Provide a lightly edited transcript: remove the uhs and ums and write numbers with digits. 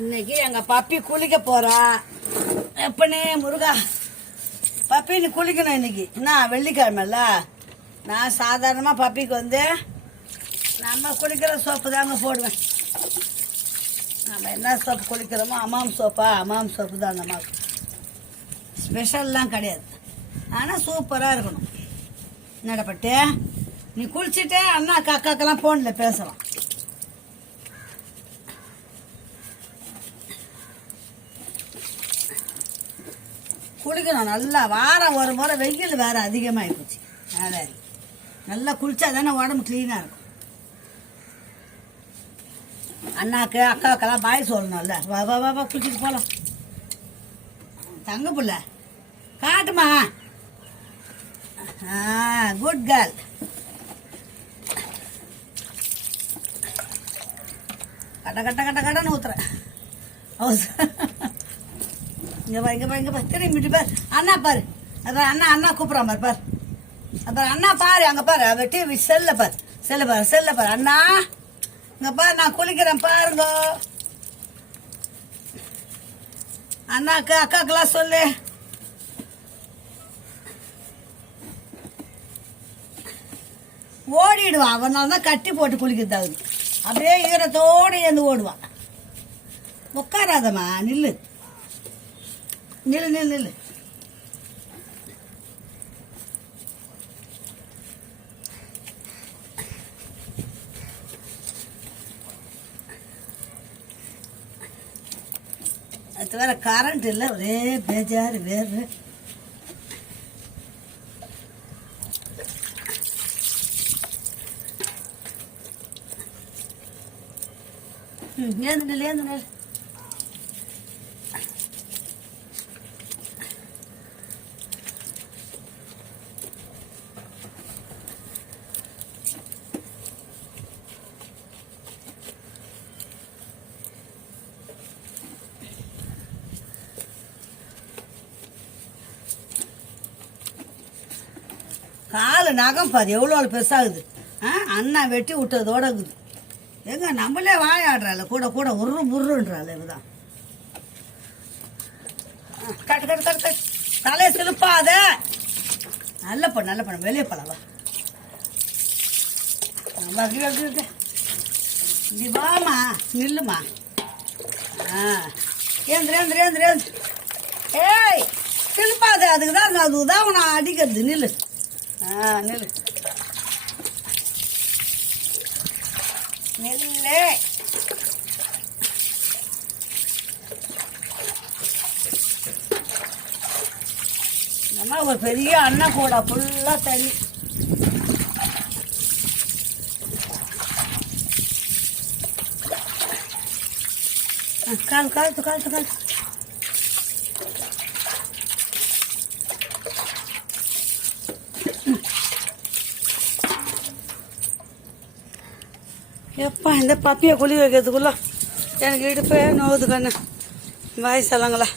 இன்னைக்கு எங்க பப்பி குளிக்க போறா. எப்பனே முருகா, பப்பி நீ குளிக்கணும் இன்னைக்கு. என்ன வெள்ளிக்கிழமைல நான் சாதாரணமா பப்பிக்கு நம்ம குளிக்கிற சோப்பு தாங்க போடுவேன். நம்ம என்ன சோப்பு குளிக்கிறோமோ அம்மாம் சோப்பு தான். அந்த மாதிரி ஸ்பெஷல்லாம் கிடையாது. ஆனால் சூப்பராக இருக்கணும். நடப்பட்டு நீ குளிச்சுட்டு அண்ணாக்கு அக்காக்கெல்லாம் ஃபோனில் பேசலாம். குளிக்கணும் நல்லா. வாரம் ஒரு முறை வெயில் வேற அதிகமாகி போச்சு. அதான் நல்லா குளிச்சா தானே உடம்பு கிளீனாக இருக்கும். அண்ணாக்கு அக்காவுக்கெல்லாம் பாய் சொல்லணும்ல. வா வா வா வா குளிச்சுட்டு போகலாம். தங்க புள்ள காட்டுமா. Good girl. கட்ட கட்ட கட்ட கட்டன்னு ஊத்துறேன். இங்க பாரு திரும்பிட்டு பாரு. அண்ணா பாரு. அப்புறம் அண்ணா கூப்பிட்றான் பாரு பாரு. அப்புறம் அண்ணா பாரு அங்க பாரு. அவ டிவி செல்ல பாரு. அண்ணா இங்க பாரு, நான் குளிக்கிறேன் பாருங்க. அண்ணாக்கு அக்காக்கெல்லாம் சொல்லு. ஓடிடுவான். அவனால தான் கட்டி போட்டு குளிக்கிறதாவது. அப்படியே ஈரத்தோடு ஏந்து ஓடுவான். உட்காராதம்மா, நில்லு. அது வேற கரண்ட் இல்லை. ஒரே பேஜாரு வேறு. ஏந்து நில்லு. காலு நகம் பாரு எவ்வளோ பெருசாகுது. அண்ணா வெட்டி விட்டதோட இருக்குது. எங்க நம்மளே வாயாடுறாள். கூட கூட உருன்றாள். இதுதான் கட்டு தலையை சிலுப்பாத. நல்ல பண்ண வெளியே போலவா. வாமா நில்லுமா. ஏந்திர ஏய் சிலுப்பாத. அதுதான் நான் அடிக்கிறது. நில்லு. நில்லு. நம்ம ஒரு பெரிய அண்ணா கூட ஃபுல்லா தண்ணி. கால் எப்பா இந்த பப்பியை குளி வைக்கிறதுக்குள்ள எனக்கு இடுப்பே நோவுது கண்ணு. வயசெல்லாங்களா.